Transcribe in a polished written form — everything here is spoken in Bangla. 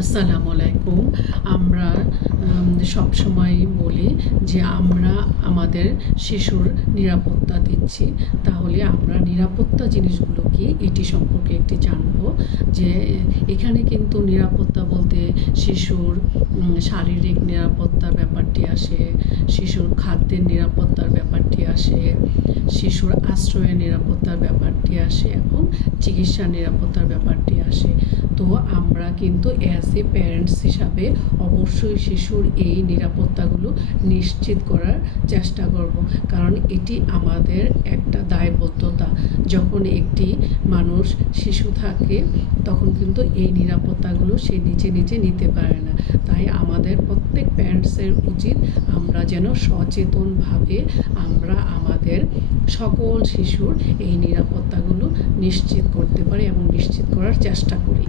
আসসালামু আলাইকুম। আমরা সবসময় বলি যে আমরা আমাদের শিশুর নিরাপত্তা দিচ্ছি। তাহলে আমরা নিরাপত্তা জিনিসগুলো কি এটি সম্পর্কে একটি জানব। যে এখানে কিন্তু নিরাপত্তা বলতে শিশুর শারীরিক নিরাপত্তার ব্যাপারটি আসে, শিশুর খাদ্যের নিরাপত্তার ব্যাপারটি আসে, শিশুর আশ্রয়ের নিরাপত্তার ব্যাপারটি আসে এবং চিকিৎসার নিরাপত্তার ব্যাপারটি আসে। তো আমরা কিন্তু অ্যাজ এ প্যারেন্টস হিসাবে অবশ্যই শিশুর এই নিরাপত্তাগুলো নিশ্চিত করার চেষ্টা করব, কারণ এটি আমাদের একটা দায়বদ্ধতা। যখন একটি মানুষ শিশু থাকে তখন কিন্তু এই নিরাপত্তাগুলো সে নিজে নিজে নিতে পারে না। তাই আমাদের প্রত্যেক প্যারেন্টসের উচিত আমরা যেন সচেতনভাবে আমরা আমাদের সকল শিশুর এই নিরাপত্তাগুলো নিশ্চিত করতে পারি এবং নিশ্চিত করার চেষ্টা করি।